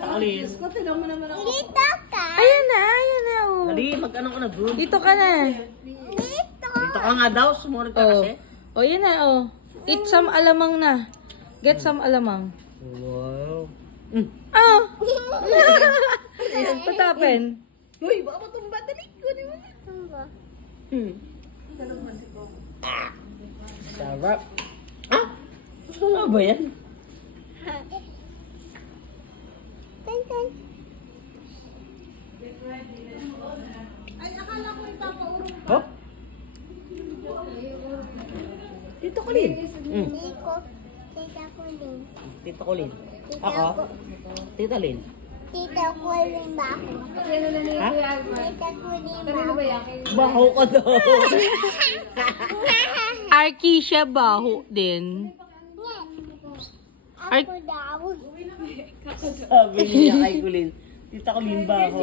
Tita Colin. Dito ka. Ayan na, oh. Dali, mag-ano ka na doon. Dito ka na. Dito. Dito ka nga daw, sumunod ka Oh. kasi. Oh, yan na, oh. Eat some alamang na. Get some alamang. Wow. Oh! What happened? Uy, baka matumba. Dali ko, di ba? Sarap. Ah? Ano ba yan? Tan. Oh? Tito Colin. Dito. Tita ko din. Tito Colin. Tita Ako? ko. Tita Lin. Tita ko rin ba ako? Ha? Tita ko rin ba ako? Baho ka daw. Arkisha baho din. Ako daw. Sabi niya kay Colin. Tita Colin baho.